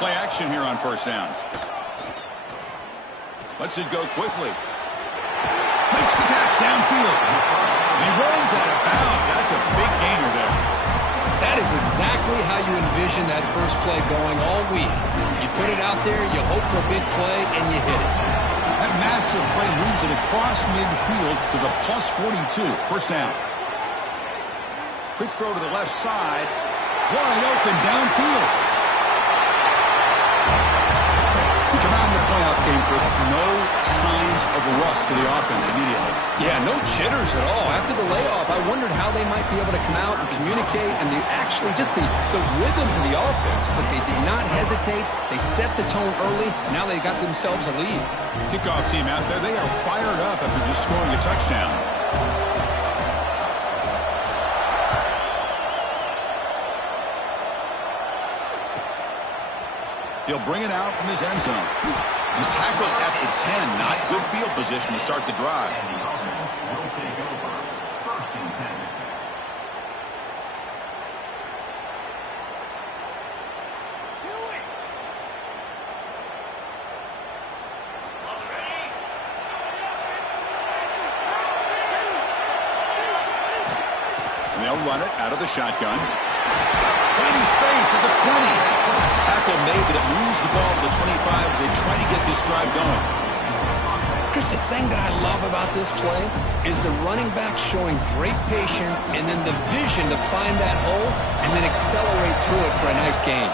Play action here on first down. Lets it go quickly. Makes the catch downfield. He runs out of bounds. That's a big gainer there. That is exactly how you envision that first play going all week. You put it out there, you hope for a big play, and you hit it. That massive play moves it across midfield to the +42. First down. Quick throw to the left side. Wide open downfield. We come out in the playoff game for no signs of a rust for the offense immediately. Yeah, no jitters at all. After the layoff, I wondered how they might be able to come out and communicate and actually just the rhythm to the offense. But they did not hesitate. They set the tone early. Now they got themselves a lead. Kickoff team out there, they are fired up after just scoring a touchdown. He'll bring it out from his end zone. He's tackled at the 10. Not good field position to start the drive. And they'll run it out of the shotgun. Finding space at the 20. Tackle made, but it moves the ball to the 25 as they try to get this drive going. Chris, the thing that I love about this play is the running back showing great patience and then the vision to find that hole and then accelerate through it for a nice gain.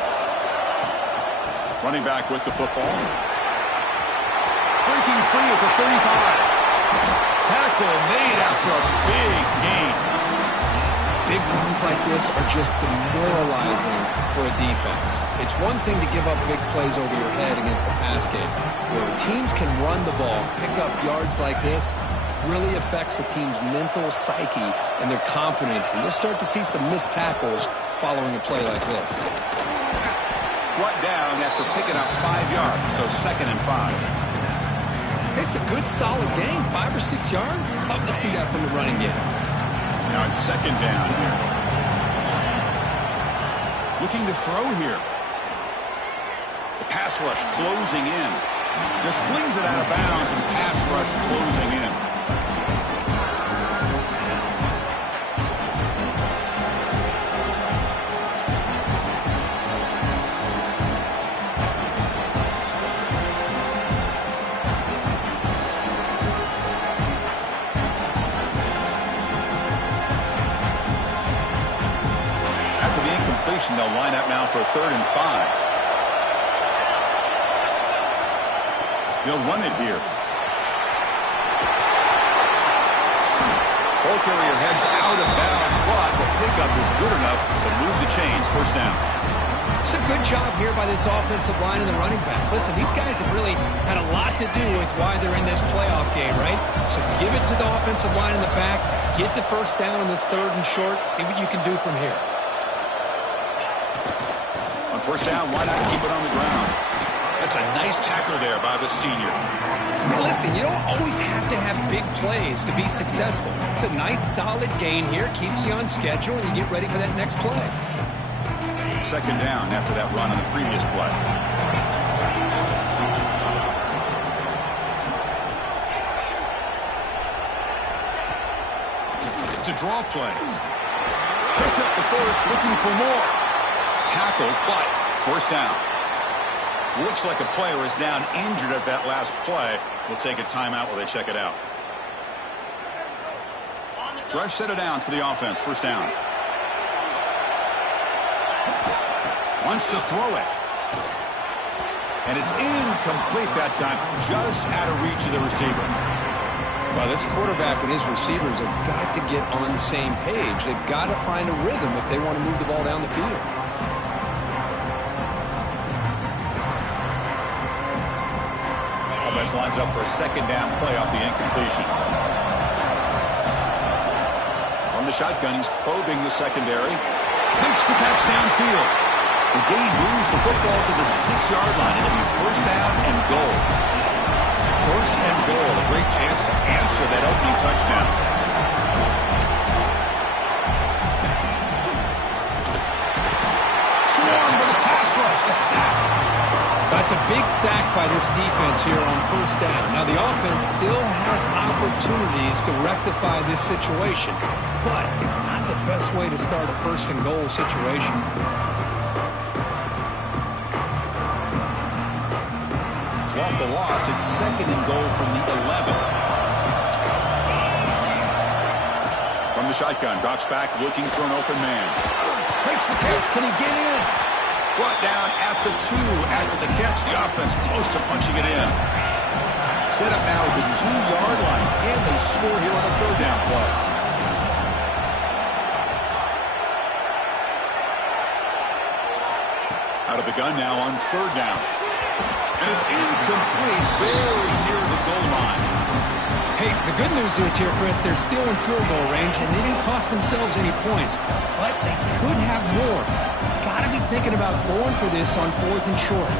Running back with the football. Breaking free at the 35. Tackle made after a big gain. Big runs like this are just demoralizing for a defense. It's one thing to give up big plays over your head against the pass game. Where teams can run the ball, pick up yards like this, really affects the team's mental psyche and their confidence. And you'll start to see some missed tackles following a play like this. Brought down after picking up 5 yards, so 2nd and 5. It's a good, solid game, 5 or 6 yards. Love to see that from the running game. Now it's 2nd down here. Looking to throw here. The pass rush closing in. Just flings it out of bounds and the pass rush closing in. They'll line up now for 3rd and 5. They'll run it here. Ball carrier heads out of bounds, but the pickup is good enough to move the chains. First down. It's a good job here by this offensive line and the running back. Listen, these guys have really had a lot to do with why they're in this playoff game, right? So give it to the offensive line in the back. Get the first down on this 3rd and short. See what you can do from here. On first down, why not keep it on the ground? That's a nice tackle there by the senior. Hey, listen, you don't always have to have big plays to be successful. It's a nice, solid gain here. Keeps you on schedule, and you get ready for that next play. 2nd down after that run on the previous play. It's a draw play. Picks up the first, looking for more. Tackled, but first down. Looks like a player is down injured at that last play. We'll take a timeout while they check it out. Fresh set of downs for the offense. First down. Wants to throw it. And it's incomplete that time. Just out of reach of the receiver. Well, this quarterback and his receivers have got to get on the same page. They've got to find a rhythm if they want to move the ball down the field. Offense lines up for a 2nd down play off the incompletion. From the shotgun, he's probing the secondary. Makes the catch downfield. The gain moves the football to the 6-yard line. It'll be first down and goal. First and goal. A great chance to answer that opening touchdown. Swarmed with a pass rush. A sack. That's a big sack by this defense here on first down. Now, the offense still has opportunities to rectify this situation, but it's not the best way to start a first and goal situation. So off the loss, it's second and goal from the 11. From the shotgun, drops back, looking for an open man. Makes the catch. Can he get in? Brought down at the 2 after the catch. The offense close to punching it in. Set up now at the 2-yard line. Can they score here on a third down play? Out of the gun now on third down. And it's incomplete, very near the goal line. Hey, the good news is here, Chris, they're still in field goal range, and they didn't cost themselves any points. But they could have more. Got to be thinking about going for this on 4th and short.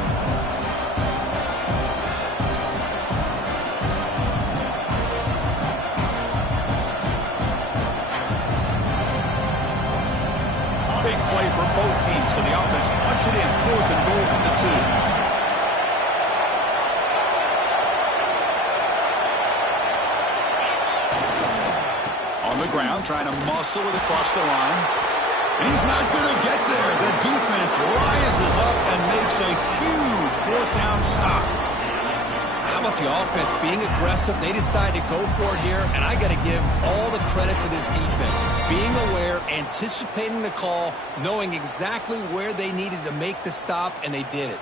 Big play for both teams. Can the offense punch it in? 4th and goal from the 2. On the ground, trying to muscle it across the line. He's not going to get there. The defense rises up and makes a huge 4th down stop. How about the offense being aggressive? They decide to go for it here, and I got to give all the credit to this defense. Being aware, anticipating the call, knowing exactly where they needed to make the stop, and they did it.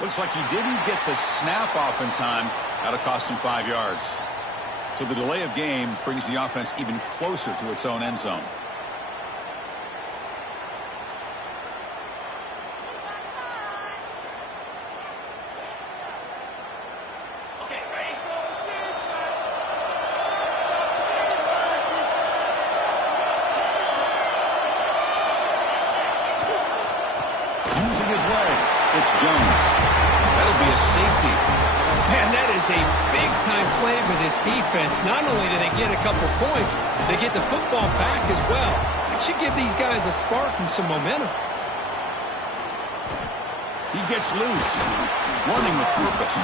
Looks like he didn't get the snap off in time. That'll cost him 5 yards. So the delay of game brings the offense even closer to its own end zone. Using his legs, it's Jones. That'll be a safety. Man, that is a big-time play for this defense. Not only do they get a couple points, they get the football back as well. It should give these guys a spark and some momentum. He gets loose, running with purpose.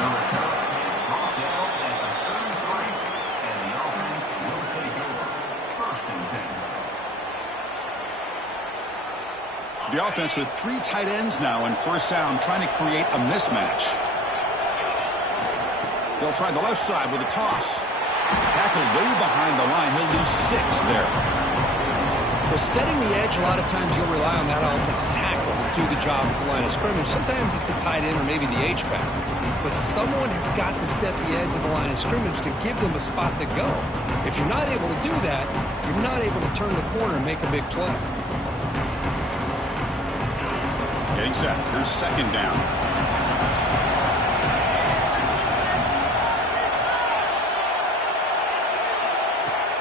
The offense with 3 tight ends now in first down, trying to create a mismatch. They'll try the left side with a toss. Tackled way behind the line. He'll lose 6 there. Well, setting the edge, a lot of times you'll rely on that offensive tackle to do the job at the line of scrimmage. Sometimes it's a tight end or maybe the H-back. But someone has got to set the edge of the line of scrimmage to give them a spot to go. If you're not able to do that, you're not able to turn the corner and make a big play. Getting set. Here's second down.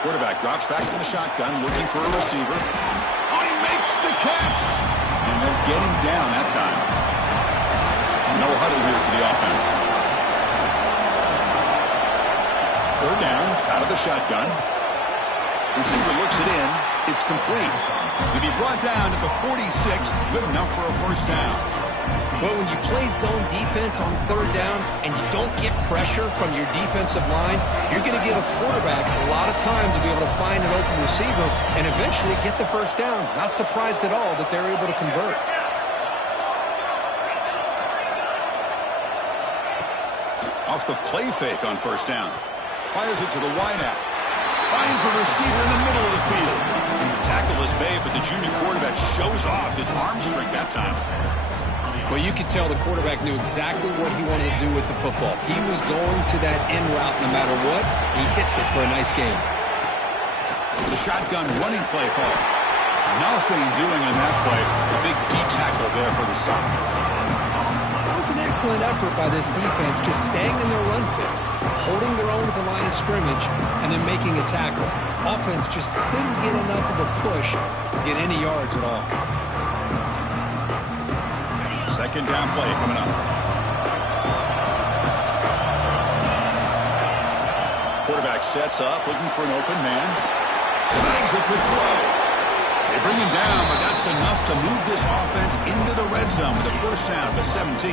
Quarterback drops back from the shotgun, looking for a receiver. Oh, he makes the catch! And they'll get him down that time. No huddle here for the offense. Third down, out of the shotgun. Receiver looks it in. It's complete. To be brought down to the 46, good enough for a first down. But when you play zone defense on third down and you don't get pressure from your defensive line, you're going to give a quarterback a lot of time to be able to find an open receiver and eventually get the first down. Not surprised at all that they're able to convert. Off the play fake on first down. Fires it to the wideout. Finds a receiver in the middle of the field. Tackle is made, but the junior quarterback shows off his arm strength that time. Well, you could tell the quarterback knew exactly what he wanted to do with the football. He was going to that in route no matter what. He hits it for a nice game. The shotgun running play call. Nothing doing in that play. A big D tackle there for the stop. It was an excellent effort by this defense, just staying in their run fits, holding their own at the line of scrimmage, and then making a tackle. Offense just couldn't get enough of a push to get any yards at all. Second down play coming up. Quarterback sets up, looking for an open man. Slides a quick throw. They bring him down, but that's enough to move this offense into the red zone with a first down to 17.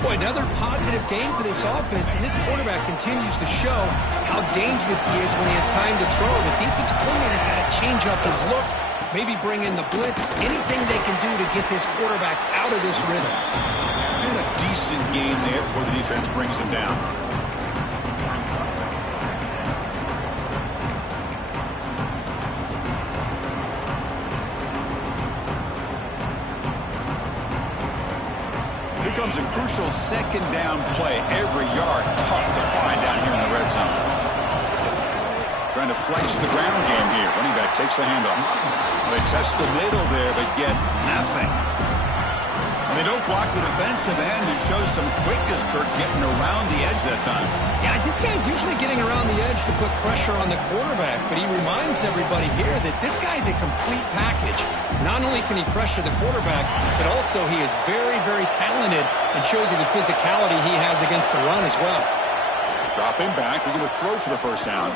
Boy, another positive game for this offense, and this quarterback continues to show how dangerous he is when he has time to throw. The defensive coordinator's got to change up his looks, maybe bring in the blitz, anything they can do to get this quarterback out of this rhythm. And a decent gain there before the defense brings him down. Here comes a crucial second down play. Every yard tough to find down here in the red zone. Trying to flex the ground game here. Running back takes the handoff. They test the middle there, but get nothing. And they don't block the defensive end. It shows some quickness, Kirk, getting around the edge that time. Yeah, this guy's usually getting around the edge to put pressure on the quarterback, but he reminds everybody here that this guy's a complete package. Not only can he pressure the quarterback, but also he is very, very talented and shows you the physicality he has against the run as well. Dropping back, we're going to throw for the first down.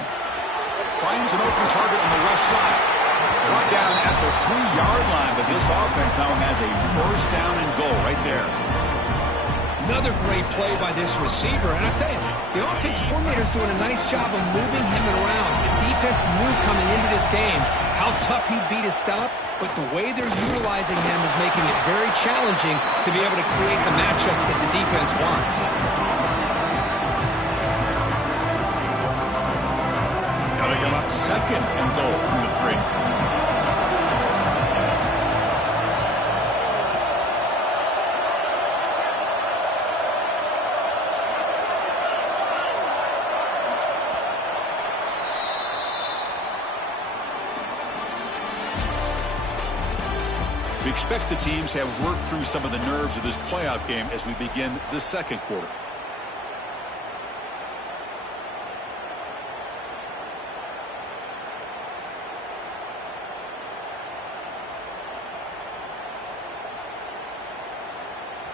Finds an open target on the left side. Brought down at the 3-yard line, but this offense now has a first down and goal right there. Another great play by this receiver, and I tell you, the offensive coordinator's doing a nice job of moving him around. The defense knew coming into this game how tough he'd be to stop, but the way they're utilizing him is making it very challenging to be able to create the matchups that the defense wants. Now they come up second and goal from the 3. We expect the teams to have worked through some of the nerves of this playoff game as we begin the second quarter.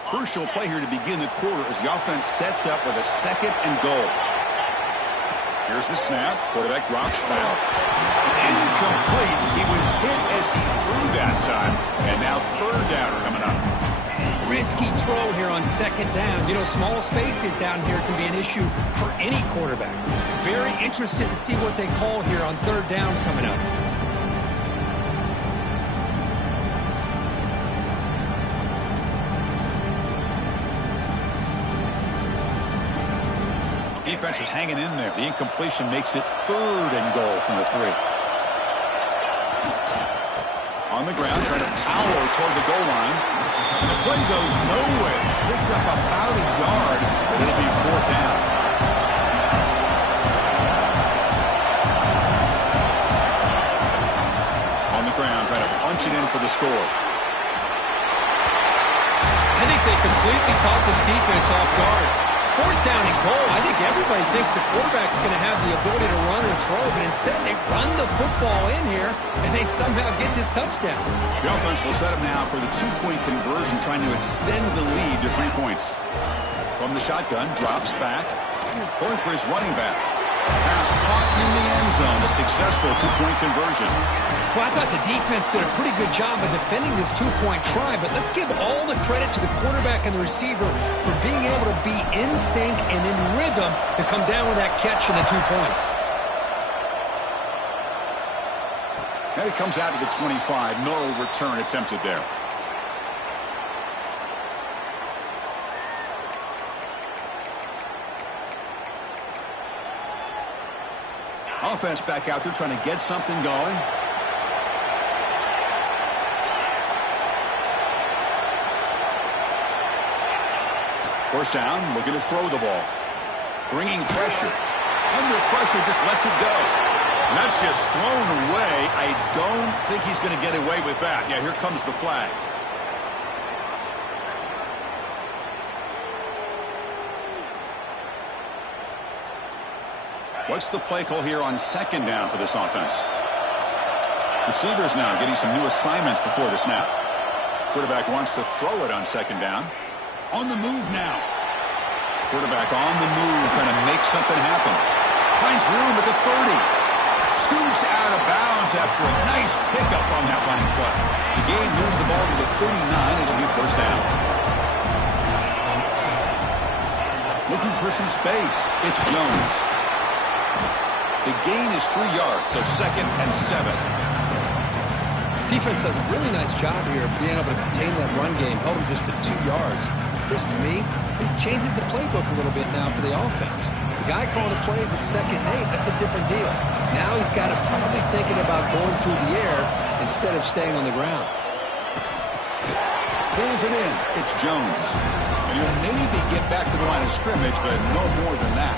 Crucial play here to begin the quarter as the offense sets up with a second and goal. Here's the snap. Quarterback drops back. It's incomplete. He was hit as he threw that time. And now third down coming up. Risky throw here on second down. You know, small spaces down here can be an issue for any quarterback. Very interested to see what they call here on third down coming up. Defense is hanging in there. The incompletion makes it third and goal from the 3. On the ground, trying to power toward the goal line. And the play goes nowhere. Picked up about a yard, but it'll be fourth down. On the ground, trying to punch it in for the score. I think they completely caught this defense off guard. Fourth down and goal. I think everybody thinks the quarterback's going to have the ability to run or throw, but instead they run the football in here, and they somehow get this touchdown. The offense will set up now for the 2-point conversion, trying to extend the lead to 3 points. From the shotgun, drops back, going for his running back. Pass caught in the end zone, a successful 2-point conversion. Well, I thought the defense did a pretty good job of defending this 2-point try, but let's give all the credit to the quarterback and the receiver for being able to be in sync and in rhythm to come down with that catch and the 2 points. And it comes out to the 25. No return attempted there. Offense back out there trying to get something going. First down, looking to throw the ball. Bringing pressure. Under pressure, just lets it go. And that's just thrown away. I don't think he's going to get away with that. Yeah, here comes the flag. What's the play call here on second down for this offense? Receivers now getting some new assignments before the snap. Quarterback wants to throw it on second down. On the move now. Quarterback on the move, trying to make something happen. Finds room at the 30. Scoots out of bounds after a nice pickup on that running play. The game moves the ball to the 39. It'll be first down. Looking for some space. It's Jones. The gain is 3 yards, so 2nd and 7. Defense does a really nice job here of being able to contain that run game, held him just to 2 yards. This, to me, this changes the playbook a little bit now for the offense. The guy calling the plays at 2nd and 8, that's a different deal. Now he's got to probably thinking about going through the air instead of staying on the ground. Pulls it in. It's Jones. And he'll maybe get back to the line of scrimmage, but no more than that.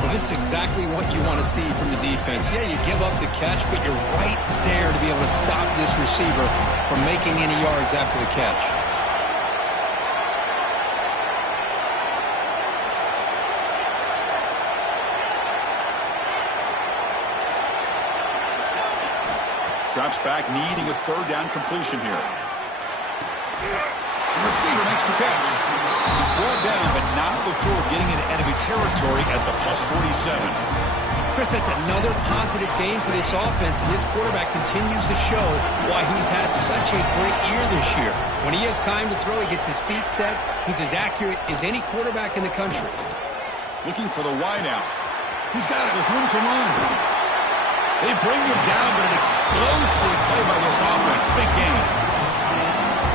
Well, this is exactly what you want to see from the defense. Yeah, you give up the catch, but you're right there to be able to stop this receiver from making any yards after the catch. Drops back, needing a 3rd down completion here. The receiver makes the catch. He's brought down, but not before getting into enemy territory at the +47. Chris, that's another positive game for this offense, and this quarterback continues to show why he's had such a great year this year. When he has time to throw, he gets his feet set. He's as accurate as any quarterback in the country. Looking for the wideout. He's got it with room to run. They bring him down, but an explosive play by this offense. Big game.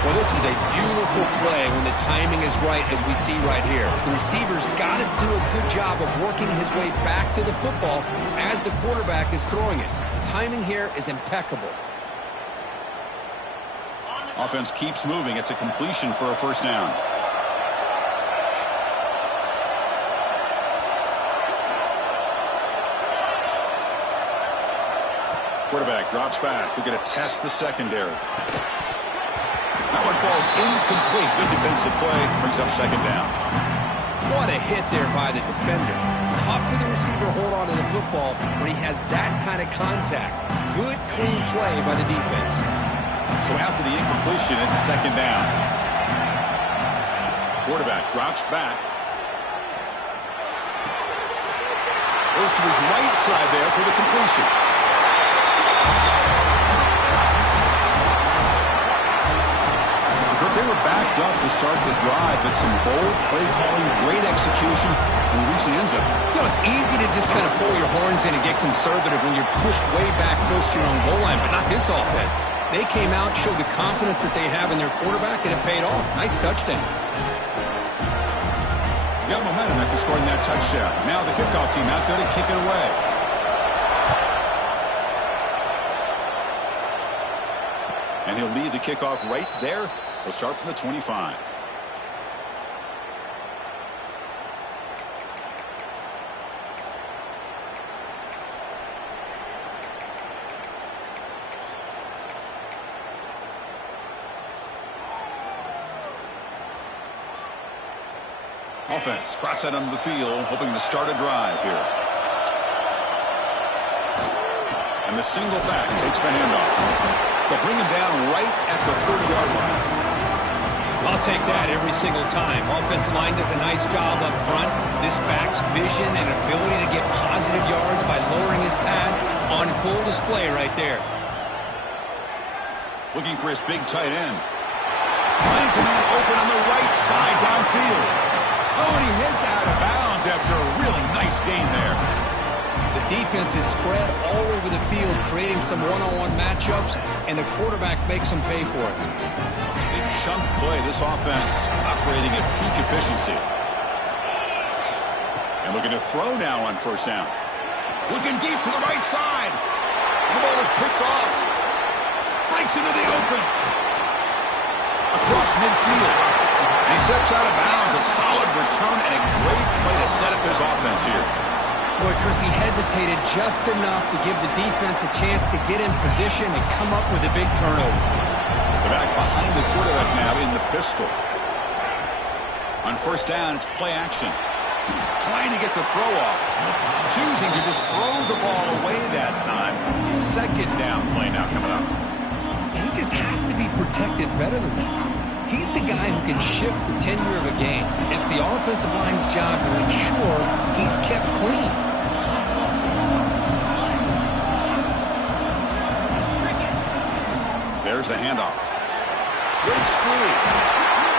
Well, this is a beautiful play when the timing is right, as we see right here. The receiver's got to do a good job of working his way back to the football as the quarterback is throwing it. The timing here is impeccable. Offense keeps moving. It's a completion for a first down. Quarterback drops back. We're going to test the secondary. That one falls incomplete. Good defensive play. Brings up 2nd down. What a hit there by the defender. Tough for the receiver to hold on to the football when he has that kind of contact. Good, clean play by the defense. So after the incompletion, it's 2nd down. Quarterback drops back. Goes to his right side there for the completion. They were backed up to start the drive, but some bold play calling, great execution, and reach the end zone. You know, it's easy to just kind of pull your horns in and get conservative when you're pushed way back close to your own goal line, but not this offense. They came out, showed the confidence that they have in their quarterback, and it paid off. Nice touchdown. Got momentum after scoring that touchdown. Now the kickoff team out there to kick it away. And he'll lead the kickoff right there. He'll start from the 25. Offense cross out onto the field, hoping to start a drive here. And the single back takes the handoff. They'll bring him down right at the 30-yard line. I'll take that every single time. Offensive line does a nice job up front. This back's vision and ability to get positive yards by lowering his pads on full display right there. Looking for his big tight end. Finds a man open on the right side downfield. Oh, and he heads out of bounds after a really nice gain there. The defense is spread all over the field, creating some one-on-one matchups, and the quarterback makes them pay for it. Big chunk play, this offense operating at peak efficiency. And looking to throw now on first down. Looking deep to the right side. The ball is picked off. Breaks into the open. Across midfield. And he steps out of bounds. A solid return and a great play to set up his offense here. Boy, Chris, he hesitated just enough to give the defense a chance to get in position and come up with a big turnover. The back behind the quarterback now in the pistol. On first down, it's play action. Trying to get the throw off. Choosing to just throw the ball away that time. 2nd down play now coming up. He just has to be protected better than that. He's the guy who can shift the tenure of a game. It's the offensive line's job to ensure he's kept clean. Here's the handoff. Breaks free.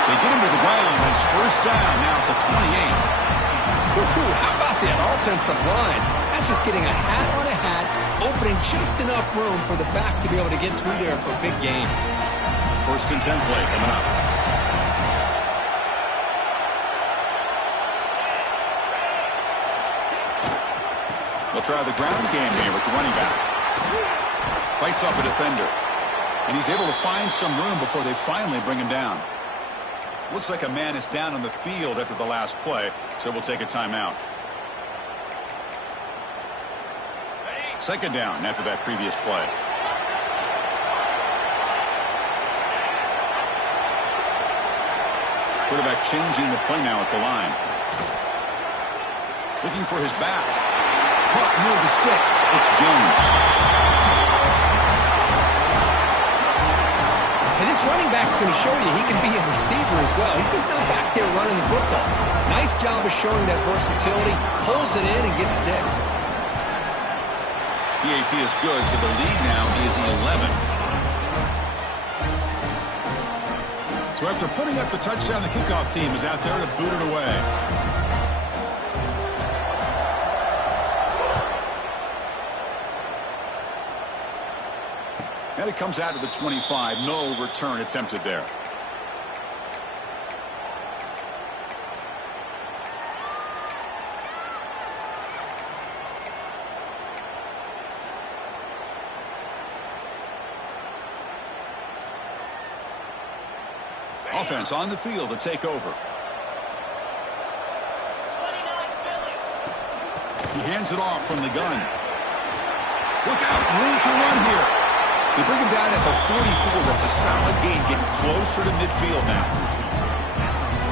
They get him to the ground, and it's first down now at the 28. Ooh, how about that offensive line? That's just getting a hat on a hat, opening just enough room for the back to be able to get through there for a big gain. First and 10 play coming up. They'll try the ground game here with the running back. Fights off a defender. And he's able to find some room before they finally bring him down. Looks like a man is down on the field after the last play, so we'll take a timeout. Second down after that previous play. Quarterback changing the play now at the line. Looking for his back. Caught near the sticks. It's Jones. And this running back's going to show you he can be a receiver as well. He's just not back there running the football. Nice job of showing that versatility. Pulls it in and gets 6. PAT is good, so the lead now is 11. So after putting up the touchdown, the kickoff team is out there to boot it away. And it comes out to the 25. No return attempted there. Offense on the field to take over. He hands it off from the gun. Look out, room to run here. They bring him down at the 44. That's a solid gain, getting closer to midfield now.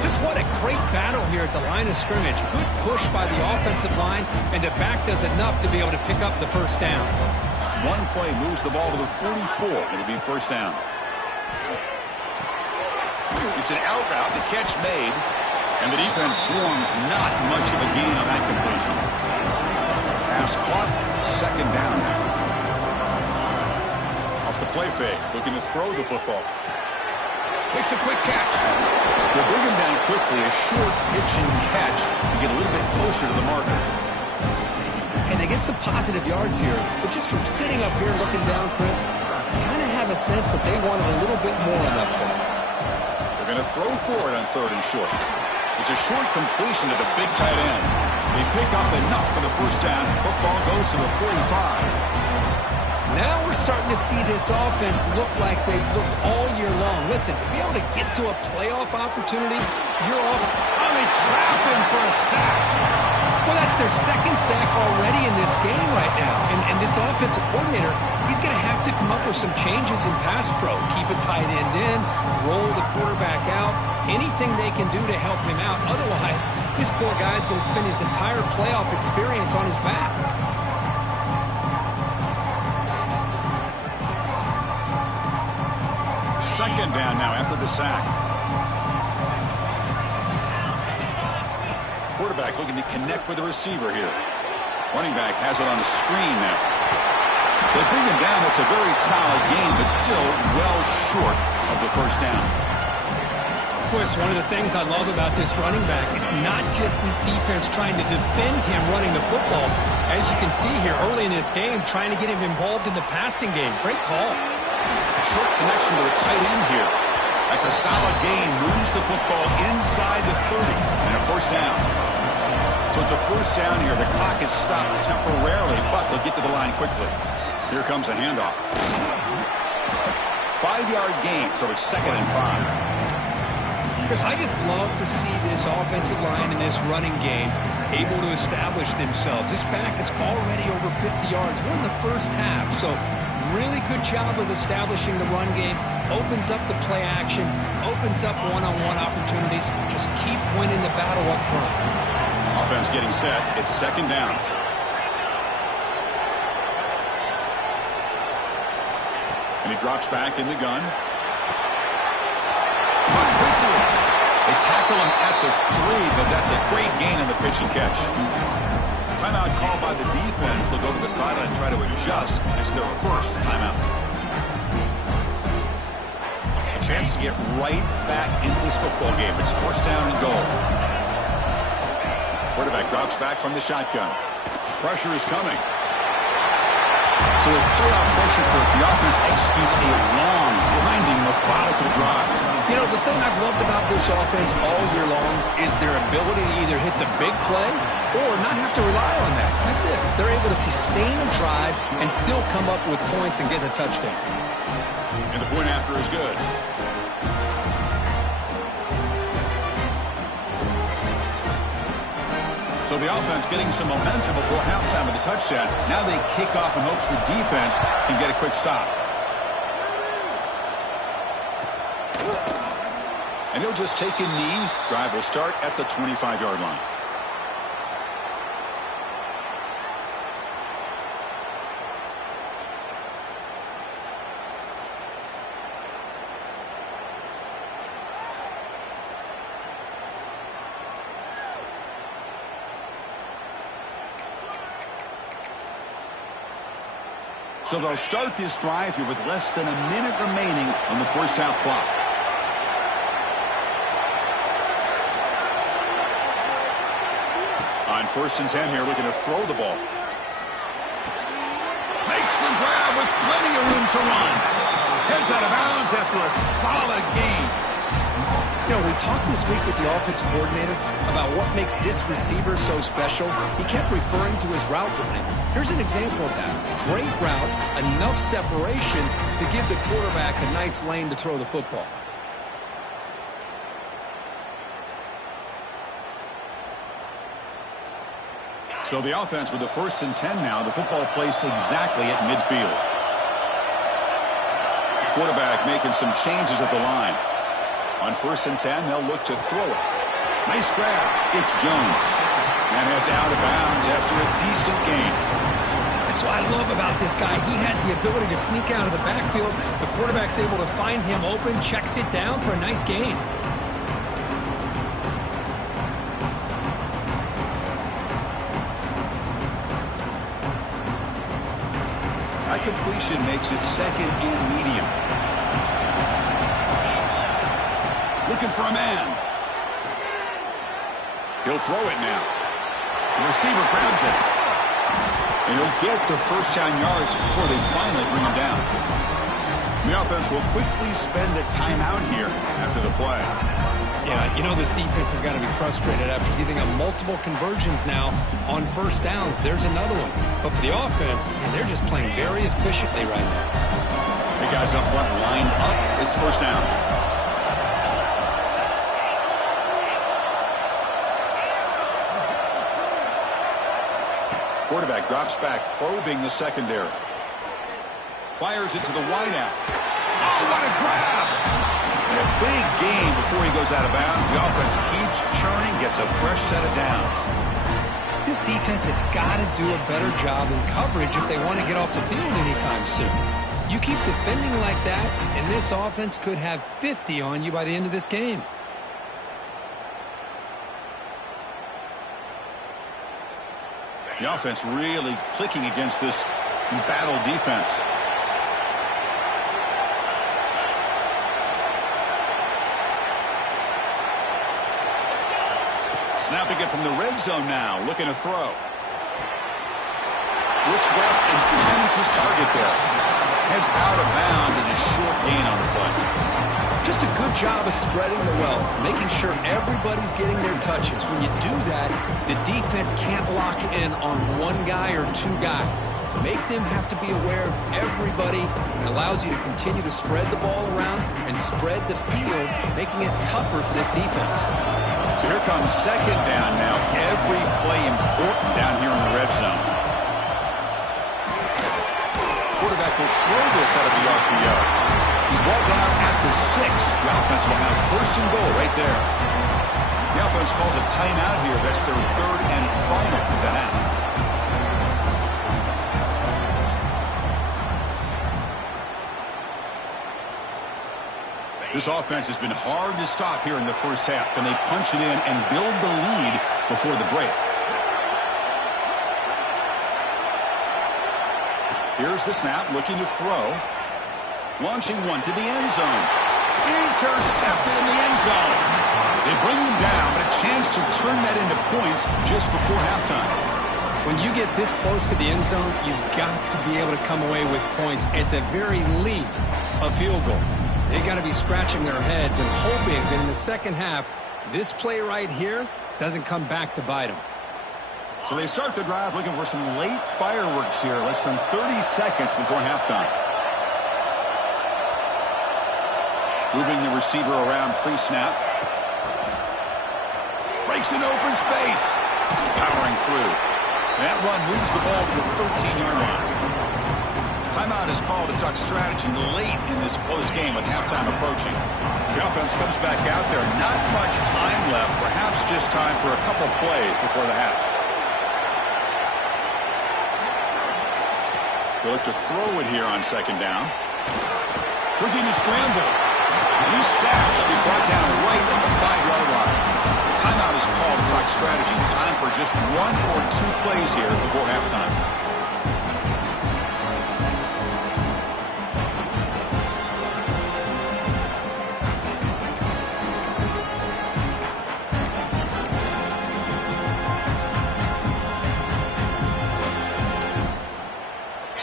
Just what a great battle here at the line of scrimmage. Good push by the offensive line, and the back does enough to be able to pick up the first down. One play moves the ball to the 44. It'll be first down. It's an out route, the catch made, and the defense swarms. Not much of a gain on that completion. Pass caught, second down now. Off the play fake, looking to throw the football. Makes a quick catch. They'll bring him down quickly, a short pitch and catch to get a little bit closer to the marker. And they get some positive yards here, but just from sitting up here looking down, Chris, I kind of have a sense that they wanted a little bit more on that play. They're going to throw for it on third and short. It's a short completion to the big tight end. They pick up enough for the first down. Football goes to the 45. Now we're starting to see this offense look like they've looked all year long. Listen, to be able to get to a playoff opportunity, you're off. Oh, they trap him for a sack. Well, that's their second sack already in this game right now. And this offensive coordinator, he's going to have to come up with some changes in pass pro. Keep a tight end in, roll the quarterback out, anything they can do to help him out. Otherwise, this poor guy's going to spend his entire playoff experience on his back. Second down now after the sack. Quarterback looking to connect with the receiver here. Running back has it on a screen now. They bring him down. That's a very solid gain, but still well short of the first down. Of course, one of the things I love about this running back, it's not just this defense trying to defend him running the football. As you can see here early in this game, trying to get him involved in the passing game. Great call. Short connection to the tight end here. That's a solid gain. Moves the football inside the 30 and a first down. So it's a first down here. The clock is stopped temporarily, but they'll get to the line quickly. Here comes a handoff. 5-yard gain, so it's second and 5. Because I just love to see this offensive line and this running game able to establish themselves. This back is already over 50 yards. We're in the first half, so really good job of establishing the run game. Opens up the play action, opens up one-on-one opportunities. Just keep winning the battle up front. Offense getting set. It's second down. And he drops back in the gun. They tackle him at the 3, but that's a great gain on the pitch and catch. Timeout called by the defense. They'll go to the sideline and try to adjust. It's their first timeout. Chance to get right back into this football game. It's first down and goal. Quarterback drops back from the shotgun. Pressure is coming. So with playoff pressure, the offense executes a long, grinding, methodical drive. You know, the thing I've loved about this offense all year long is their ability to either hit the big play or not have to rely on that. Like this, they're able to sustain a drive and still come up with points and get a touchdown. And the point after is good. So the offense getting some momentum before halftime of the touchdown. Now they kick off in hopes the defense can get a quick stop. And he'll just take a knee. Drive will start at the 25-yard line. So they'll start this drive here with less than a minute remaining on the first half clock. On 1st and 10 here, looking to throw the ball. Makes the grab with plenty of room to run. Heads out of bounds after a solid gain. You know, we talked this week with the offensive coordinator about what makes this receiver so special. He kept referring to his route running. Here's an example of that. Great route, enough separation to give the quarterback a nice lane to throw the football. So the offense with the 1st and 10 now. The football placed exactly at midfield. Quarterback making some changes at the line. On 1st and 10, they'll look to throw it. Nice grab. It's Jones. And heads out of bounds after a decent gain. That's what I love about this guy. He has the ability to sneak out of the backfield. The quarterback's able to find him open, checks it down for a nice gain. That completion makes it 2nd and medium. Looking for a man. He'll throw it now. The receiver grabs it. And he'll get the first down yards before they finally bring him down. The offense will quickly spend a timeout here after the play. Yeah, you know this defense has got to be frustrated after giving up multiple conversions now on 1st downs. There's another one. But for the offense, they're just playing very efficiently right now. The guys up front lined up. It's 1st down. Quarterback drops back, probing the secondary. Fires it to the wideout. Oh, what a grab! And a big gain before he goes out of bounds. The offense keeps churning, gets a fresh set of downs. This defense has got to do a better job in coverage if they want to get off the field anytime soon. You keep defending like that, and this offense could have 50 on you by the end of this game. The offense really clicking against this battle defense. Snapping it from the red zone now, looking to throw. Looks left and finds his target there. Heads out of bounds as a short gain on the play. Just a good job of spreading the wealth, making sure everybody's getting their touches. When you do that, the defense can't lock in on one guy or two guys. Make them have to be aware of everybody. It allows you to continue to spread the ball around and spread the field, making it tougher for this defense. So here comes 2nd down now. Every play important down here in the red zone. Quarterback will throw this out of the RPO. He's brought down at the 6. The offense will have 1st and goal right there. The offense calls a timeout here. That's their 3rd and final of the half. This offense has been hard to stop here in the first half. Can they punch it in and build the lead before the break? Here's the snap, looking to throw. Launching one to the end zone. Intercepted in the end zone. They bring him down, but a chance to turn that into points just before halftime. When you get this close to the end zone, you've got to be able to come away with points, at the very least, a field goal. They got to be scratching their heads and hoping that in the second half, this play right here doesn't come back to bite them. So they start the drive looking for some late fireworks here, less than 30 seconds before halftime. Moving the receiver around pre-snap. Breaks an open space. Powering through. That run moves the ball to the 13-yard line. Timeout is called to talk strategy late in this close game with halftime approaching. The offense comes back out there. Not much time left. Perhaps just time for a couple plays before the half. They look to throw it here on second down. Looking to scramble. He's sacked. He'll be brought down right at the 5-yard line. Timeout is called to talk strategy. Time for just 1 or 2 plays here before halftime.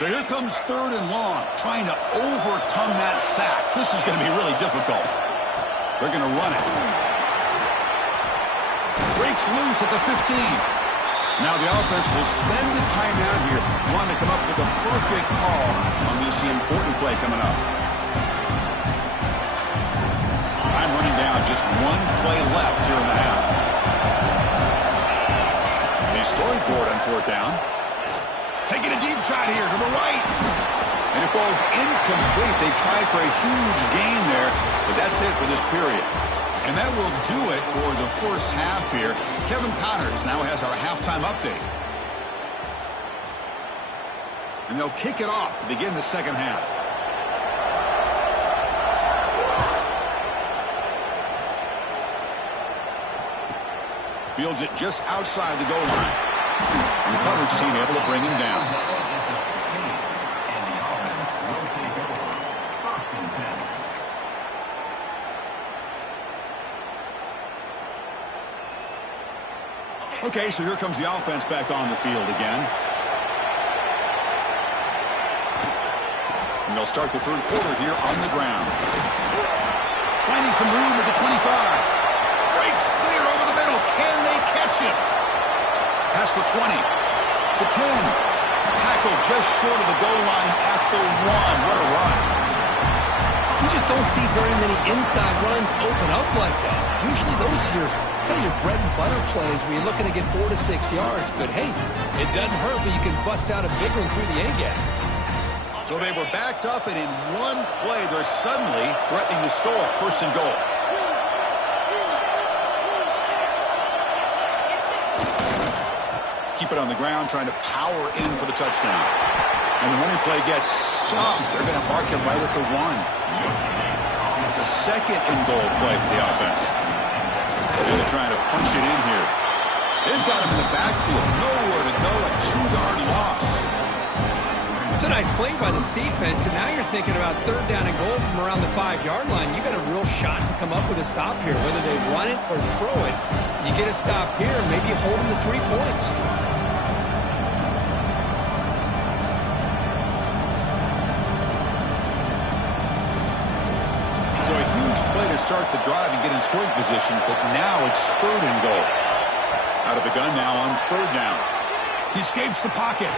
So here comes 3rd and long, trying to overcome that sack. This is going to be really difficult. They're going to run it. Breaks loose at the 15. Now the offense will spend the timeout here, wanting to come up with a perfect call on this important play coming up. Time running down, just 1 play left here in the half. He's throwing for it on 4th down. Taking a deep shot here to the right. And it falls incomplete. They tried for a huge gain there, but that's it for this period. And that will do it for the first half here. Kevin Connors now has our halftime update. And they'll kick it off to begin the second half. Fields it just outside the goal line. And the coverage team able to bring him down. Okay, so here comes the offense back on the field again. And they'll start the 3rd quarter here on the ground. Finding some room at the 25. Breaks clear over the middle. Can they catch him? Past the 20, the 10, tackle just short of the goal line at the 1. What a run. You just don't see very many inside runs open up like that. Usually those are kind of your bread and butter plays where you're looking to get 4 to 6 yards. But hey, it doesn't hurt, but you can bust out a big one through the A-gap. So they were backed up, and in 1 play, they're suddenly threatening to score. 1st and goal. Keep it on the ground, trying to power in for the touchdown. And the running play gets stopped. They're going to mark him right at the 1. It's a 2nd and goal play for the offense. They're trying to punch it in here. They've got him in the backfield. Nowhere to go. A 2-yard loss. It's a nice play by this defense, and now you're thinking about 3rd down and goal from around the 5-yard line. You got a real shot to come up with a stop here. Whether they run it or throw it, you get a stop here, maybe you hold them to 3 points. So a huge play to start the drive and get in scoring position, but now it's 3rd and goal. Out of the gun now on 3rd down. He escapes the pocket.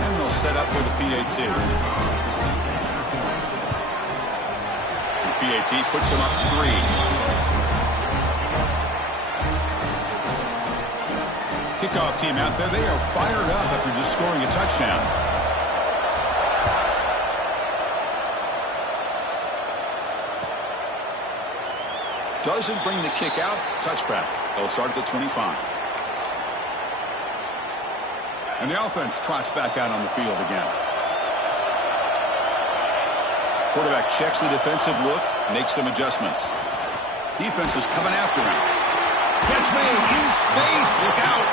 And they'll set up for the PAT. The PAT puts him up 3. Kickoff team out there. They are fired up after just scoring a touchdown. Doesn't bring the kick out. Touchback. They'll start at the 25. And the offense trots back out on the field again. Quarterback checks the defensive look, makes some adjustments. Defense is coming after him. Catch made in space. Look out.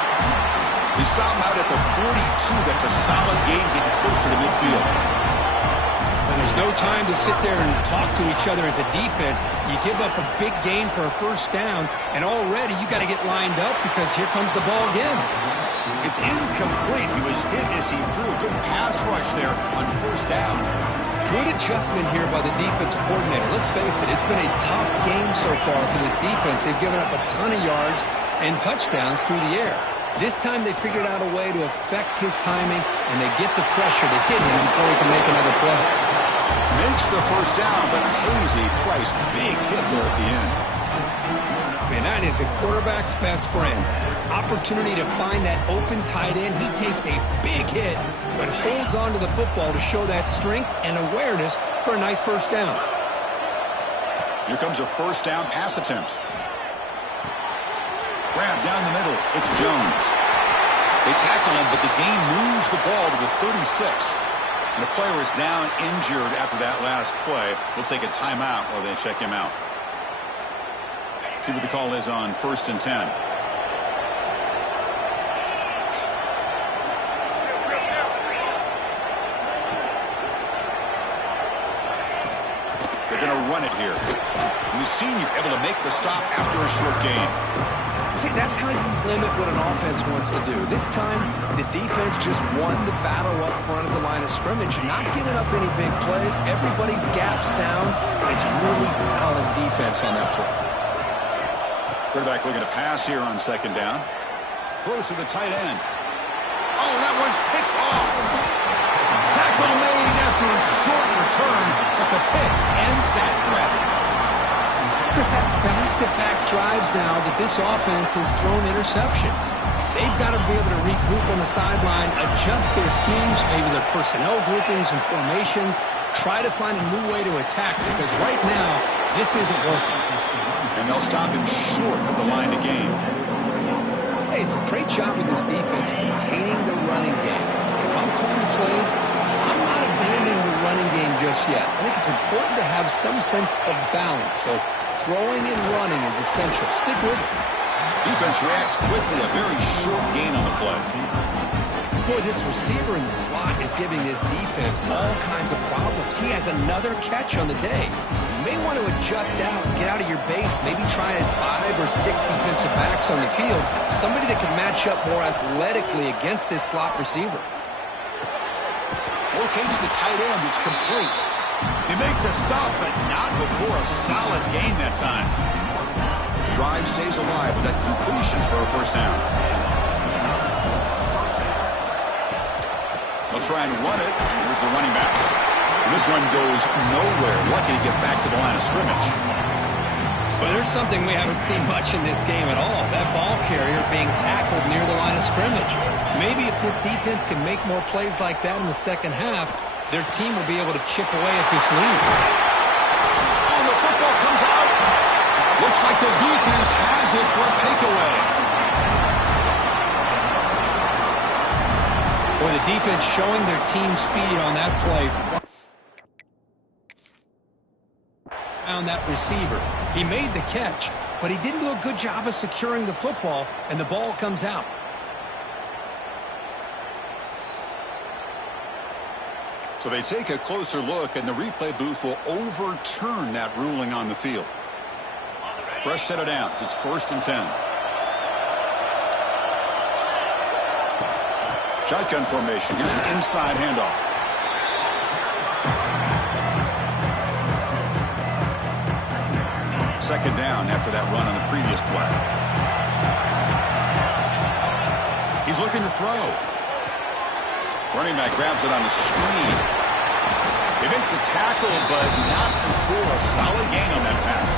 They stop him out at the 42. That's a solid gain getting closer to midfield. And there's no time to sit there and talk to each other as a defense. You give up a big gain for a first down, and already you got to get lined up because here comes the ball again. It's incomplete. He was hit as he threw. Good pass rush there on first down. Good adjustment here by the defensive coordinator. Let's face it, it's been a tough game so far for this defense. They've given up a ton of yards and touchdowns through the air. This time they figured out a way to affect his timing, and they get the pressure to hit him before he can make another play. Makes the first down, but Hazy Price, big hit there at the end. Man, that is a quarterback's best friend. Opportunity to find that open tight end. He takes a big hit, but holds on to the football to show that strength and awareness for a nice first down. Here comes a first down pass attempt. Grab down the middle. It's Jones. They tackle him, but the gain moves the ball to the 36. And the player is down injured after that last play. We'll take a timeout while they check him out. See what the call is on 1st and 10. They're going to run it here. And the senior able to make the stop after a short gain. See, that's how you limit what an offense wants to do. This time, the defense just won the battle up front at the line of scrimmage, not giving up any big plays. Everybody's gap sound. It's really solid defense on that play. Quarterback looking to pass here on 2nd down. Throws to the tight end. Oh, that one's picked off. Tackle made after a short return, but the pick ends that threat. Chris, that's back-to-back drives now that this offense has thrown interceptions. They've got to be able to regroup on the sideline, adjust their schemes, maybe their personnel groupings and formations, try to find a new way to attack, because right now, this isn't working. And they'll stop him short of the line to gain. Hey, it's a great job with this defense containing the running game. But if I'm calling plays, I'm not abandoning the running game just yet. I think it's important to have some sense of balance. So throwing and running is essential. Stick with it. Defense reacts quickly. A very short gain on the play. Boy, this receiver in the slot is giving this defense all kinds of problems. He has another catch on the day. You may want to adjust out, get out of your base, maybe try 5 or 6 defensive backs on the field, somebody that can match up more athletically against this slot receiver. Locates the tight end. It's complete. They make the stop, but not before a solid gain that time. Drive stays alive with that completion for a first down. They'll try and run it. Here's the running back. And this one goes nowhere. Lucky to get back to the line of scrimmage. Well, there's something we haven't seen much in this game at all. That ball carrier being tackled near the line of scrimmage. Maybe if this defense can make more plays like that in the second half, their team will be able to chip away at this lead. Oh, and the football comes out. Looks like the defense has it for a takeaway. Boy, the defense showing their team speed on that play. Found that receiver. He made the catch, but he didn't do a good job of securing the football, and the ball comes out. So they take a closer look, and the replay booth will overturn that ruling on the field. Fresh set of downs. It's 1st and 10. Shotgun formation. Here's an inside handoff. Second down after that run on the previous play. He's looking to throw. Running back grabs it on the screen. They make the tackle, but not before a solid gain on that pass.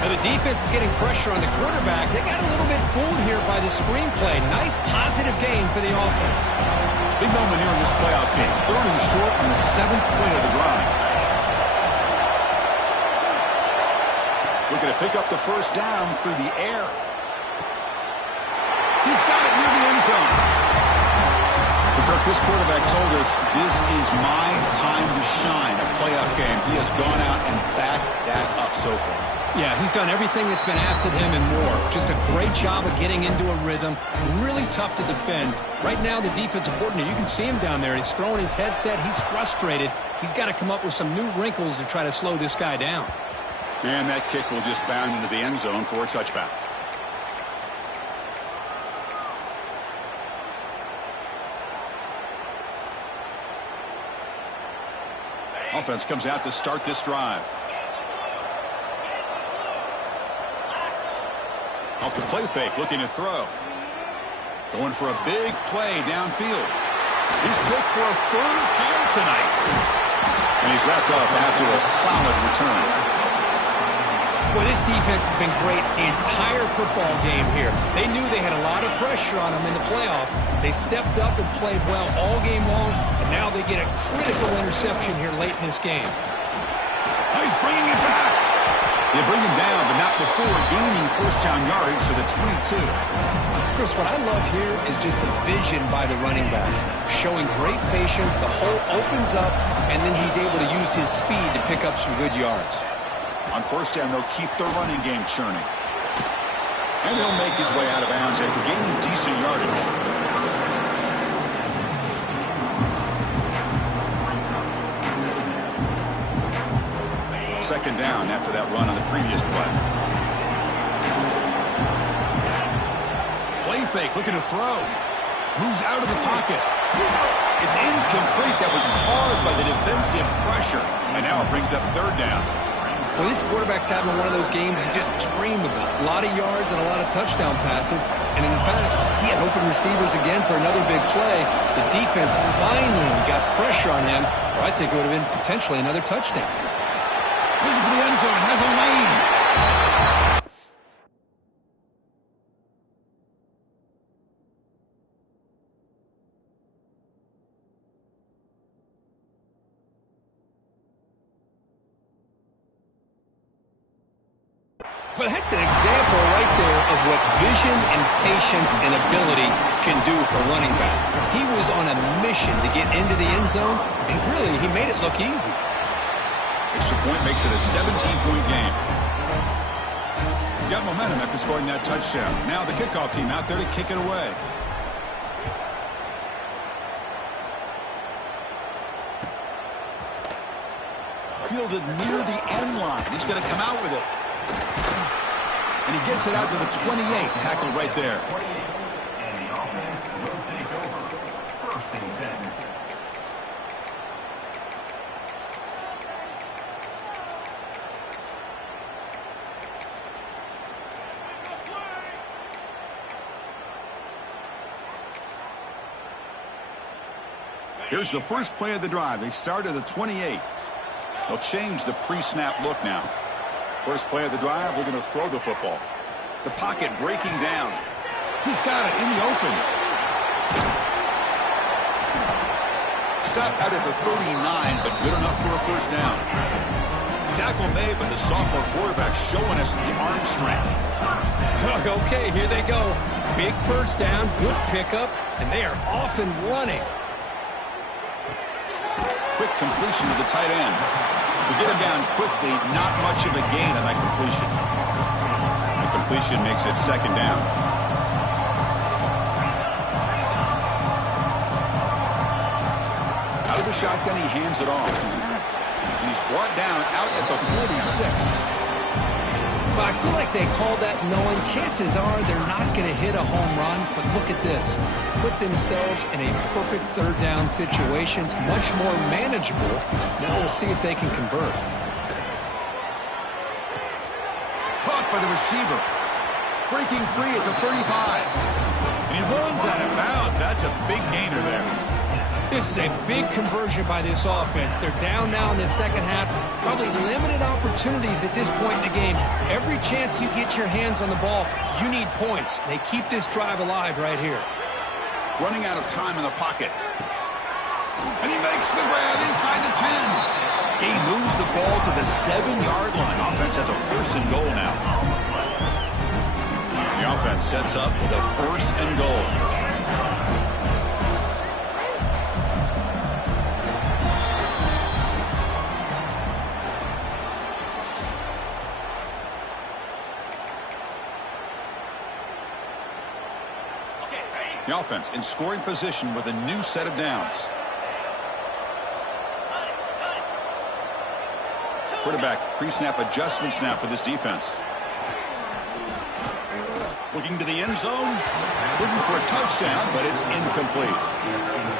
Now the defense is getting pressure on the quarterback. They got a little bit fooled here by the screenplay. Nice positive gain for the offense. Big moment here in this playoff game. 3rd and short on the 7th play of the drive. Looking to pick up the first down through the air. He's got it near the end zone. The This quarterback told us this is my time to shine, a playoff game. He has gone out and backed that up so far. Yeah, he's done everything that's been asked of him and more. Just a great job of getting into a rhythm. Really tough to defend. Right now, the defensive coordinator, you can see him down there. He's throwing his headset. He's frustrated. He's got to come up with some new wrinkles to try to slow this guy down. And that kick will just bound into the end zone for a touchback. Offense comes out to start this drive. Off the play fake, looking to throw. Going for a big play downfield. He's picked for a third time tonight. And he's wrapped up after a solid return. Well, this defense has been great the entire football game here. They knew they had a lot of pressure on them in the playoff. They stepped up and played well all game long, and now they get a critical interception here late in this game. Oh, he's bringing it back. They bring him down, but not before gaining first down yardage to the 22. Chris, what I love here is just the vision by the running back. Showing great patience, the hole opens up, and then he's able to use his speed to pick up some good yards. On first down, they'll keep their running game churning. And he'll make his way out of bounds after gaining decent yardage. Second down after that run on the previous play. Play fake, looking to throw. Moves out of the pocket. It's incomplete. That was caused by the defensive pressure. And now it brings up third down. Well, this quarterback's having one of those games you just dream about. A lot of yards and a lot of touchdown passes. And in fact, he had open receivers again for another big play. The defense finally got pressure on him, or I think it would have been potentially another touchdown. Looking for the end zone, has a lane. Well, that's an example right there of what vision and patience and ability can do for a running back. He was on a mission to get into the end zone, and really, he made it look easy. Extra point makes it a 17-point game. Got momentum after scoring that touchdown. Now the kickoff team out there to kick it away. Fielded near the end line. He's going to come out with it. And he gets it out to the 28. Tackled right there. And the offense will take over. First and 10. Here's the first play of the drive. They start at the 28. They'll change the pre-snap look now. First play of the drive, they're going to throw the football. The pocket breaking down. He's got it in the open. Stop out at the 39, but good enough for a first down. Tackle made, but the sophomore quarterback showing us the arm strength. Okay, here they go. Big first down, good pickup, and they are off and running. Quick completion to the tight end. To get him down quickly, not much of a gain on that completion. The completion makes it second down. Out of the shotgun, he hands it off. He's brought down out at the 46. But I feel like they called that knowing chances are they're not going to hit a home run. But look at this. Put themselves in a perfect third down situation. It's much more manageable. Now we'll see if they can convert. Caught by the receiver. Breaking free at the 35. And he runs out of bounds. That's a big gainer there. This is a big conversion by this offense. They're down now in the second half. Probably limited opportunities at this point in the game. Every chance you get your hands on the ball, you need points. They keep this drive alive right here. Running out of time in the pocket. And he makes the grab inside the 10. He moves the ball to the 7-yard line. Offense has a first and goal now. The offense sets up with a first and goal. The offense in scoring position with a new set of downs. Quarterback pre-snap adjustments now for this defense. Looking to the end zone. Looking for a touchdown, but it's incomplete.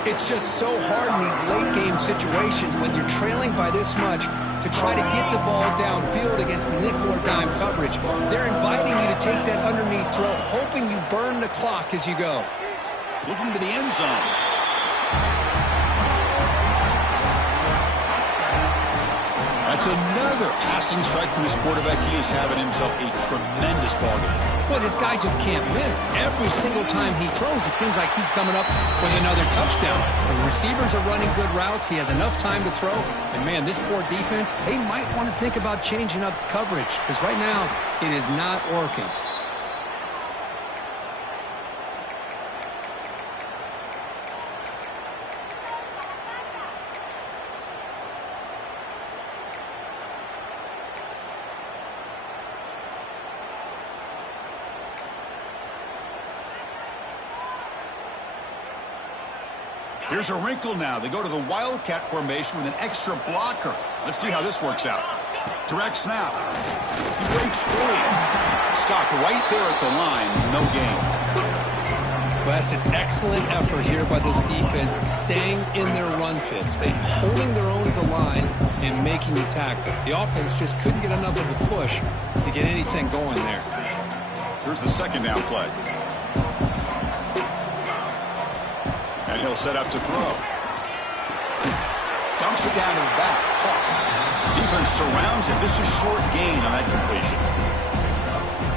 It's just so hard in these late game situations when you're trailing by this much to try to get the ball downfield against nickel or dime coverage. They're inviting you to take that underneath throw, hoping you burn the clock as you go. Looking to the end zone. That's another passing strike from his quarterback. He is having himself a tremendous ball game. Boy, this guy just can't miss. Every single time he throws, it seems like he's coming up with another touchdown. The receivers are running good routes. He has enough time to throw. And, man, this poor defense, they might want to think about changing up coverage because right now it is not working. Here's a wrinkle now. They go to the Wildcat formation with an extra blocker. Let's see how this works out. Direct snap. He breaks free. Stopped right there at the line. No gain. Well, that's an excellent effort here by this defense, staying in their run fits. They're holding their own at the line and making the tackle. The offense just couldn't get enough of a push to get anything going there. Here's the second down play. And he'll set up to throw. Dumps it down to the back. Caught. Defense surrounds him. Just a short gain on that completion.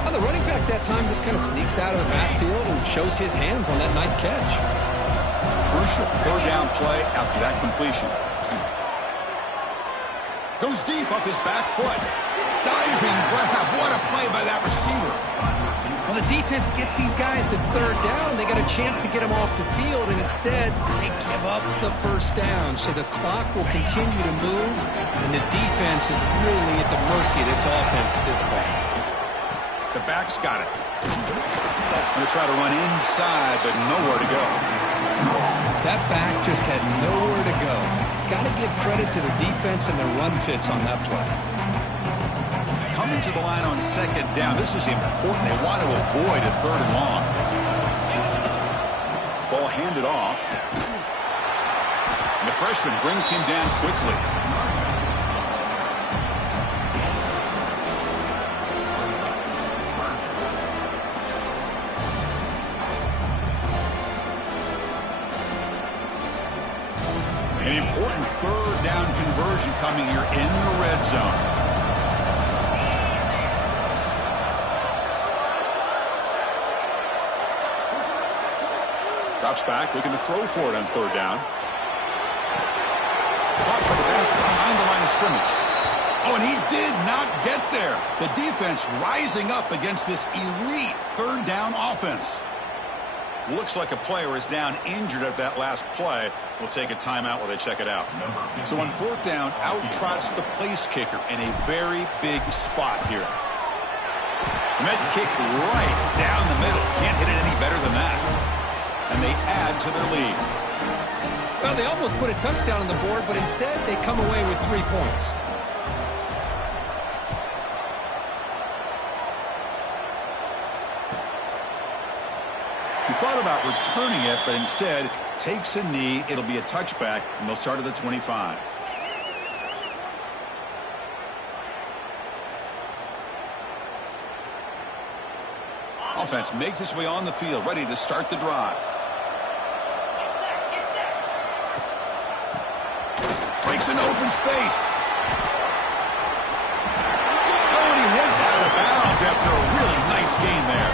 Well, the running back that time just kind of sneaks out of the backfield and shows his hands on that nice catch. Crucial third down play after that completion. Goes deep off his back foot. Diving grab. What a play by that receiver. Well, the defense gets these guys to third down. They got a chance to get them off the field, and instead they give up the first down. So the clock will continue to move, and the defense is really at the mercy of this offense at this point. The back's got it. Going to try to run inside, but nowhere to go. That back just had nowhere to go. Got to give credit to the defense and their run fits on that play. Coming to the line on second down. This is important. They want to avoid a third and long. Ball handed off. And the freshman brings him down quickly. An important third down conversion coming here in the red zone. Drops back, looking to throw for it on third down. Caught by the back behind the line of scrimmage. Oh, and he did not get there. The defense rising up against this elite third down offense. Looks like a player is down injured at that last play. We'll take a timeout while they check it out. So on fourth down, out trots the place kicker in a very big spot here. Med kick right down the middle. Can't hit it any better than that. And they add to their lead. Well, they almost put a touchdown on the board, but instead they come away with 3 points. He thought about returning it, but instead takes a knee. It'll be a touchback, and they'll start at the 25. Offense makes its way on the field, ready to start the drive. Breaks an open space. Oh, and he heads out of bounds after a really nice gain there.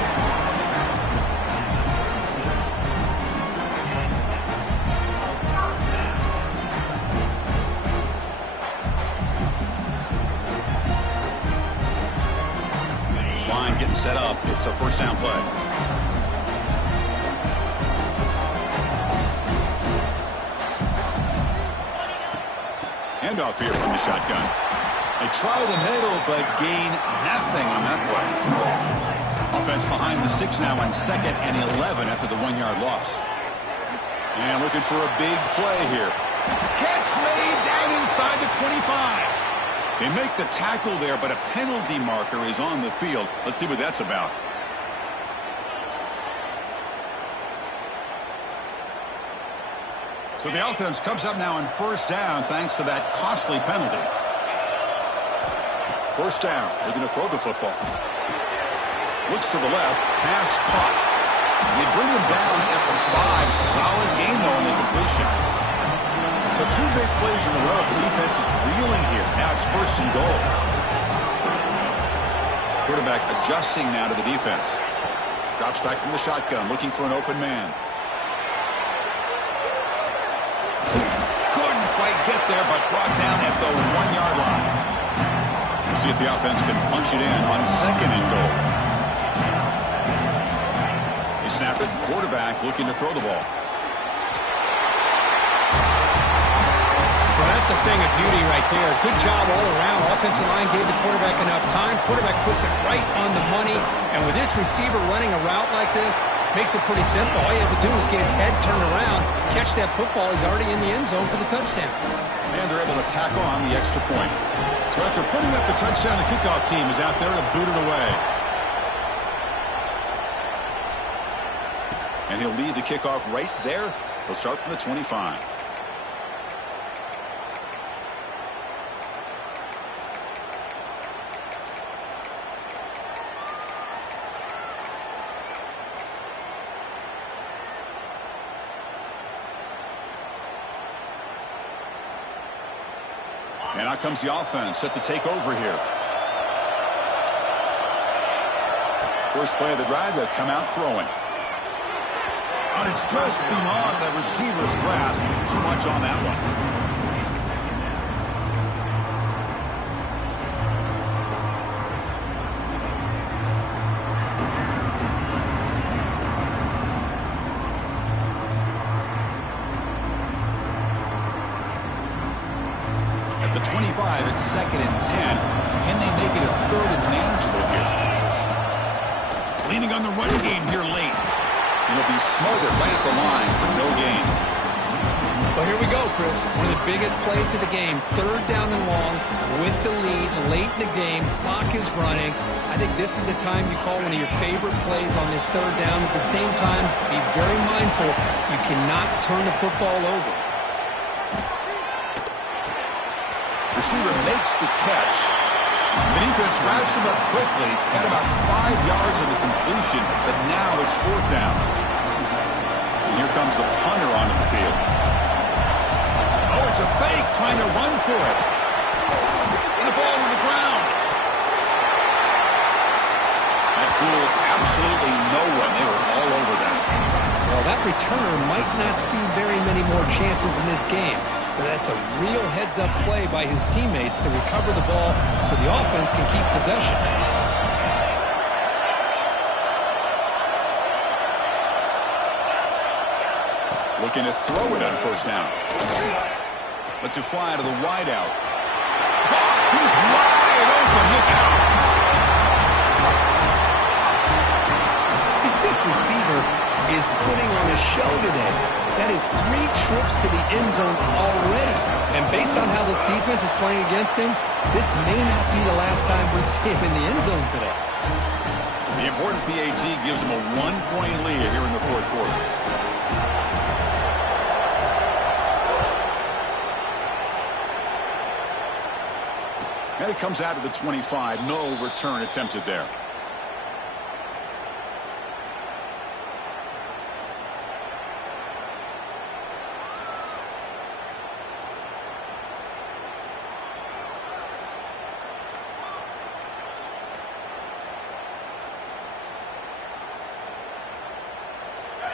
This line getting set up. It's a first down play. Handoff here from the shotgun. They try the middle, but gain nothing on that play. Offense behind the 6 now on 2nd and 11 after the 1-yard loss. And looking for a big play here. Catch made down inside the 25. They make the tackle there, but a penalty marker is on the field. Let's see what that's about. So the offense comes up now on 1st down thanks to that costly penalty. 1st down. They're going to throw the football. Looks to the left. Pass caught. And they bring him down at the 5. Solid game, though, on the completion. So 2 big plays in a row. The defense is reeling here. Now it's 1st and goal. Quarterback adjusting now to the defense. Drops back from the shotgun, looking for an open man. Couldn't quite get there, but brought down at the 1-yard line. We'll see if the offense can punch it in on 2nd and goal. They snap it. Quarterback looking to throw the ball. Well, that's a thing of beauty right there. Good job all around. Offensive line gave the quarterback enough time. Quarterback puts it right on the money. And with this receiver running a route like this, makes it pretty simple. All you have to do is get his head turned around, catch that football. He's already in the end zone for the touchdown. And they're able to tackle on the extra point. So after putting up the touchdown, the kickoff team is out there to boot it away. And he'll lead the kickoff right there. He'll start from the 25. And out comes the offense set to take over here. First play of the drive, they'll come out throwing. And it's just beyond the receiver's grasp. Too much on that one. At the 25, it's 2nd and 10. Can they make it a 3rd and manageable here? Leaning on the run game here late. It'll be smothered right at the line for no gain. Well, here we go, Chris. One of the biggest plays of the game. 3rd down and long with the lead late in the game. Clock is running. I think this is the time you call one of your favorite plays on this 3rd down. At the same time, be very mindful. You cannot turn the football over. Receiver makes the catch. The defense wraps him up quickly. Got about 5 yards of the completion, but now it's 4th down. And here comes the punter onto the field. Oh, it's a fake, trying to run for it. And the ball to the ground. That fooled absolutely no one. They were all over that. Well, that returner might not see very many more chances in this game. But that's a real heads-up play by his teammates to recover the ball so the offense can keep possession. Looking to throw it on 1st down. Lets it fly to the wideout. He's wide open. Look out. This receiver is putting on a show today. That is 3 trips to the end zone already. And based on how this defense is playing against him, this may not be the last time we see him in the end zone today. The important PAT gives him a 1-point lead here in the 4th quarter. And it comes out of the 25. No return attempted there.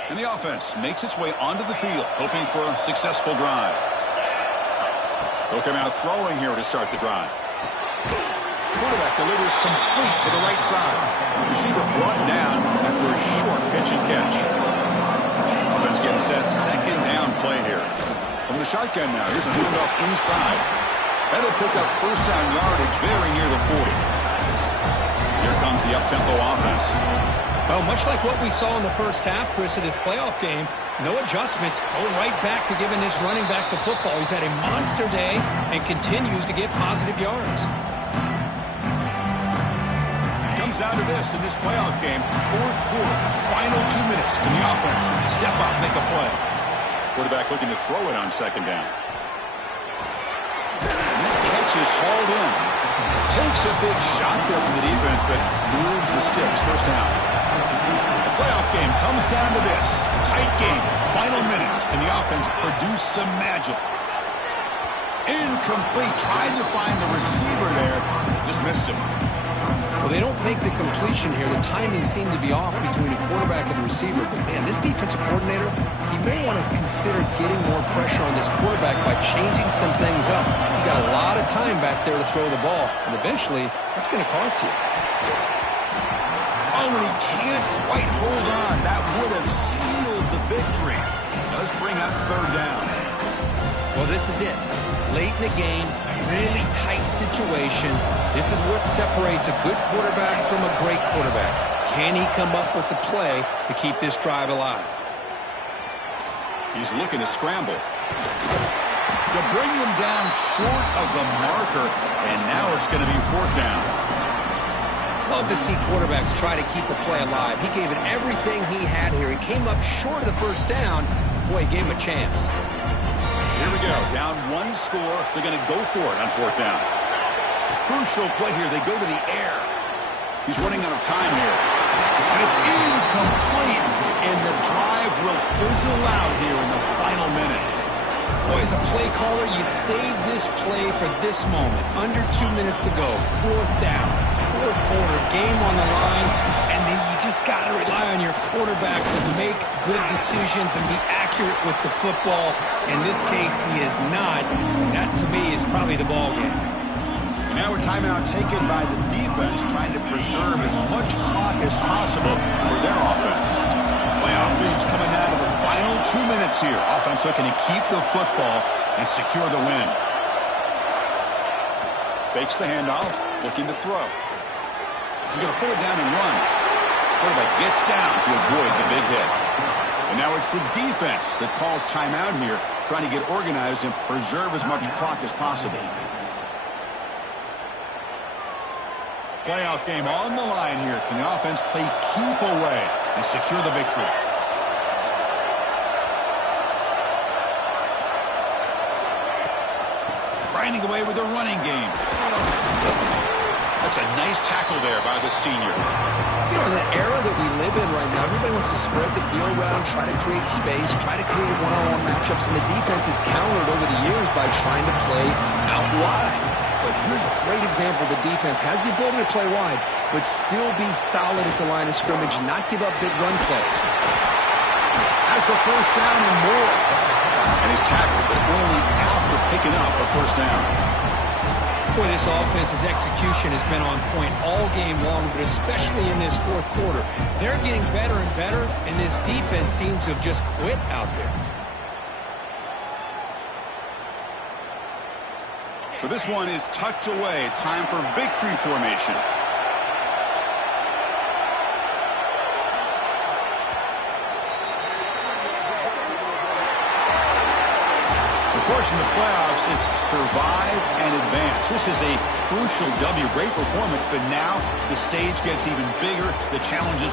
And the offense makes its way onto the field, hoping for a successful drive. They'll come out throwing here to start the drive. Quarterback delivers complete to the right side. Receiver brought down after a short pitch and catch. Offense getting set. 2nd down play here. From the shotgun now, here's a handoff inside. That'll pick up 1st down yardage very near the 40. Here comes the up-tempo offense. Well, much like what we saw in the first half, Chris, of this playoff game, no adjustments. Go right back to giving this running back the football. He's had a monster day and continues to get positive yards. Comes down to this in this playoff game. Fourth quarter, final 2 minutes. Can the offense step up, make a play? Quarterback looking to throw it on second down. And that catch is hauled in. Takes a big shot there from the defense, but moves the sticks. First down. The playoff game comes down to this. Tight game. Final minutes. Can the offense produce some magic? Incomplete. Tried to find the receiver there. Just missed him. Well, they don't make the completion here. The timing seemed to be off between a quarterback and a receiver. But, man, this defensive coordinator, he may want to consider getting more pressure on this quarterback by changing some things up. He got a lot of time back there to throw the ball, and eventually that's going to cost you. Oh, and he can't quite hold on. That would have sealed the victory. Does bring out third down. Well, this is it. Late in the game, really tight situation. This is what separates a good quarterback from a great quarterback. Can he come up with the play to keep this drive alive? He's looking to scramble. To bring him down short of the marker, and now it's going to be fourth down. Love to see quarterbacks try to keep a play alive. He gave it everything he had here. He came up short of the first down. Boy, he gave him a chance. Here we go. Down one score. They're going to go for it on fourth down. Crucial play here. They go to the air. He's running out of time here. And it's incomplete. And the drive will fizzle out here in the final minutes. Boy, as a play caller, you save this play for this moment. Under 2 minutes to go. Fourth down. Fourth quarter. Game on the line. And then you just got to rely on your quarterback to make good decisions and be accurate with the football. In this case, he is not. And that, to me, is probably the ball game. And now a timeout taken by the defense, trying to preserve as much clock as possible for their offense. Playoff leads coming down to the final 2 minutes here. Offense looking to keep the football and secure the win. Fakes the handoff, looking to throw. He's going to put it down and run. Quarterback gets down to avoid the big hit. And now it's the defense that calls timeout here, trying to get organized and preserve as much clock as possible. Playoff game on the line here. Can the offense play keep away and secure the victory? Grinding away with the running game. That's a nice tackle there by the senior. You know, in the era that we live in right now, everybody wants to spread the field around, try to create space, try to create one-on-one matchups, and the defense is countered over the years by trying to play out wide. But here's a great example. The defense has the ability to play wide, but still be solid at the line of scrimmage and not give up big run plays. Has the first down and more. And he's tackled, but only after picking up a first down. Boy, this offense's execution has been on point all game long, but especially in this fourth quarter. They're getting better and better, and this defense seems to have just quit out there. So this one is tucked away. Time for victory formation. Of course, in the playoffs, it's survive and advance. This is a crucial W. Great performance, but now the stage gets even bigger. The challenges